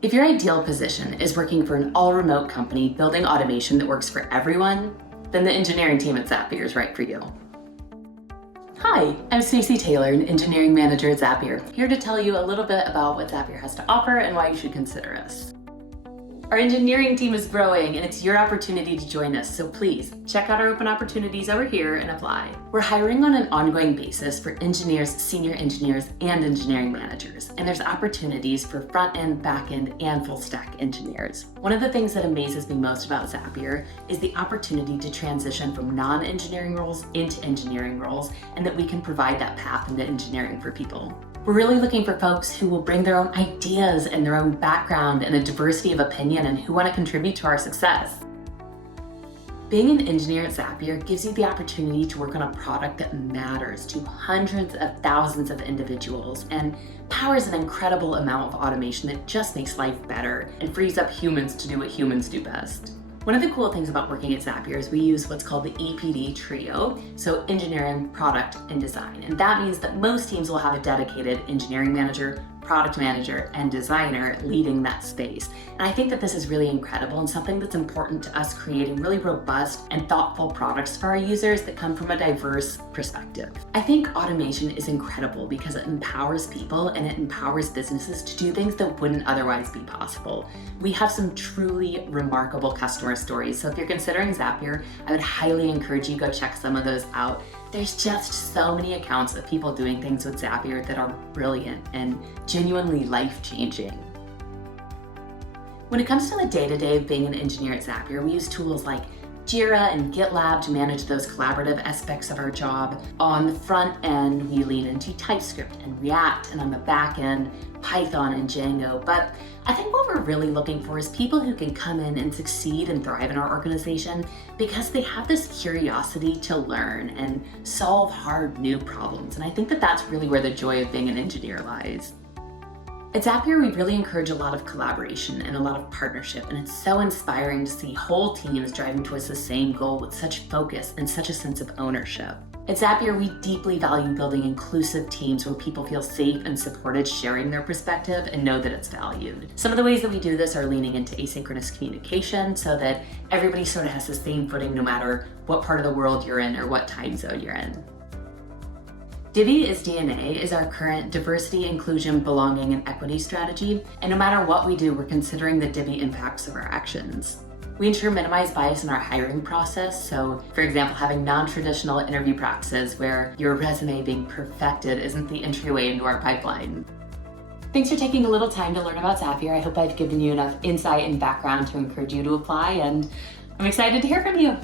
If your ideal position is working for an all-remote company building automation that works for everyone, then the engineering team at Zapier is right for you. Hi, I'm Stacie Taylor, an engineering manager at Zapier, here to tell you a little bit about what Zapier has to offer and why you should consider us. Our engineering team is growing, and it's your opportunity to join us, so please check out our open opportunities over here and apply. We're hiring on an ongoing basis for engineers, senior engineers, and engineering managers, and there's opportunities for front-end, back-end, and full-stack engineers. One of the things that amazes me most about Zapier is the opportunity to transition from non-engineering roles into engineering roles, and that we can provide that path into engineering for people. We're really looking for folks who will bring their own ideas and their own background and a diversity of opinion and who want to contribute to our success. Being an engineer at Zapier gives you the opportunity to work on a product that matters to hundreds of thousands of individuals and powers an incredible amount of automation that just makes life better and frees up humans to do what humans do best. One of the cool things about working at Zapier is we use what's called the EPD trio, so engineering, product, and design. And that means that most teams will have a dedicated engineering manager, product manager, and designer leading that space. And I think that this is really incredible and something that's important to us, creating really robust and thoughtful products for our users that come from a diverse perspective. I think automation is incredible because it empowers people and it empowers businesses to do things that wouldn't otherwise be possible. We have some truly remarkable customer stories, so if you're considering Zapier, I would highly encourage you to go check some of those out. There's just so many accounts of people doing things with Zapier that are brilliant and genuinely life-changing. When it comes to the day-to-day of being an engineer at Zapier, we use tools like Jira and GitLab to manage those collaborative aspects of our job. On the front end, we lean into TypeScript and React, and on the back end, Python and Django. But I think what we're really looking for is people who can come in and succeed and thrive in our organization because they have this curiosity to learn and solve hard new problems. And I think that that's really where the joy of being an engineer lies. At Zapier, we really encourage a lot of collaboration and a lot of partnership, and it's so inspiring to see whole teams driving towards the same goal with such focus and such a sense of ownership. At Zapier, we deeply value building inclusive teams where people feel safe and supported sharing their perspective and know that it's valued. Some of the ways that we do this are leaning into asynchronous communication so that everybody sort of has the same footing no matter what part of the world you're in or what time zone you're in. Divi is DNA is our current diversity, inclusion, belonging, and equity strategy, and no matter what we do, we're considering the Divi impacts of our actions. We ensure minimize bias in our hiring process, so for example, having non-traditional interview practices where your resume being perfected isn't the entryway into our pipeline. Thanks for taking a little time to learn about Zapier. I hope I've given you enough insight and background to encourage you to apply, and I'm excited to hear from you.